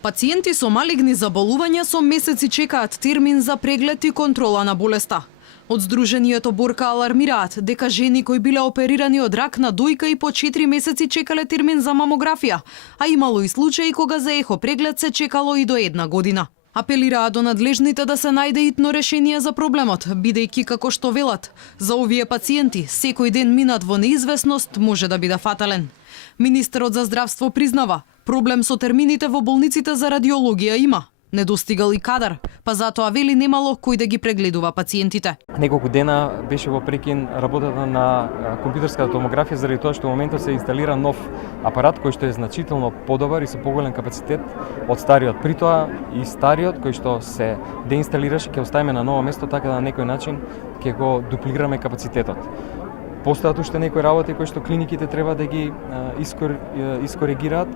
Пациенти со малигни заболувања со месеци чекаат термин за преглед и контрола на болеста. Од Сдруженијето Борка алармираат дека жени кои биле оперирани од рак на дојка и по 4 месеци чекале термин за мамографија, а имало и случаи кога за ехо преглед се чекало и до 1 година. Апелираат до надлежните да се најде итно решение за проблемот, бидејќи како што велат, за овие пациенти секој ден минат во неизвестност може да биде фатален. Министерот за здравство признава, проблем со термините во болниците за радиологија има. Недостигал и кадар, па затоа вели немало кој да ги прегледува пациентите. Неколку дена беше во прекин работата на компјутерската томографија заради тоа што во моментот се инсталира нов апарат кој што е значително подобар и со поголем капацитет од стариот. При тоа и стариот кој што се деинсталираше ќе оставиме на ново место, така да на некој начин ќе го дуплираме капацитетот. Постојат уште некои работи кои што клиниките треба да ги искоригираат.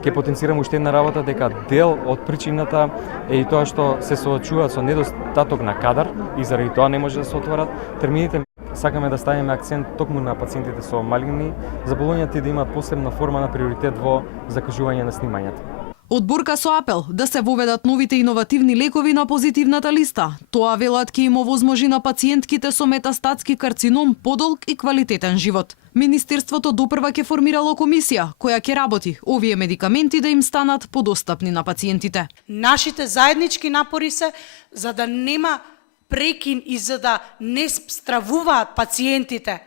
Ќе потенцирам уште една работа дека дел од причината е и тоа што се соочуваат со недостаток на кадар и заради тоа не може да се отворат термините. Сакаме да ставиме акцент токму на пациентите со малигни заболувања и да имаат посебна форма на приоритет во закажување на снимањата. Одборка со апел да се воведат новите иновативни лекови на позитивната листа. Тоа велат ќе им овозможи на пациентките со метастатски карцином подолг и квалитетен живот. Министерството допрва ќе формирало комисија која ќе работи овие медикаменти да им станат подостапни на пациентите. Нашите заеднички напори се за да нема прекин и за да не стравуваат пациентите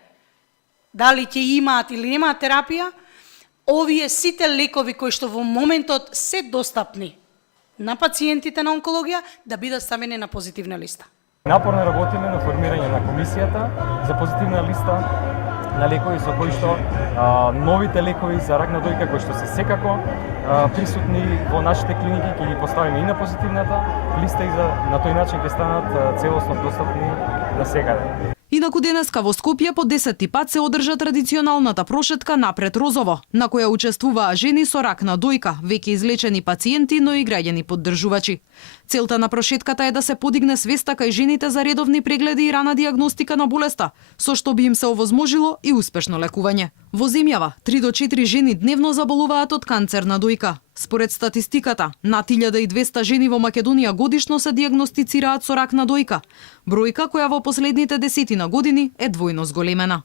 дали ќе имаат или немаат терапија. Овие сите лекови кои што во моментот се достапни на пациентите на онкологија да бидат ставени на позитивна листа. Напорно работиме на формирање на комисијата за позитивна листа на лекови со кои што новите лекови за рак на дојка кои што се секако присутни во нашите клиники ќе ги поставиме и на позитивната листа и на тој начин ќе станат целосно достапни насекаде. Инаку денеска во Скопје по 10-ти пат се одржа традиционалната прошетка Напред Розово, на која учествуваа жени со рак на дојка, веќе излечени пациенти, но и граѓани поддржувачи. Целта на прошетката е да се подигне свеста кај жените за редовни прегледи и рана диагностика на болеста, со што би им се овозможило и успешно лекување. Во земјава 3 до 4 жени дневно заболуваат од канцер на дојка. Според статистиката, над 1200 жени во Македонија годишно се диагностицираат со рак на дојка, бројка која во последните десетина години е двојно зголемена.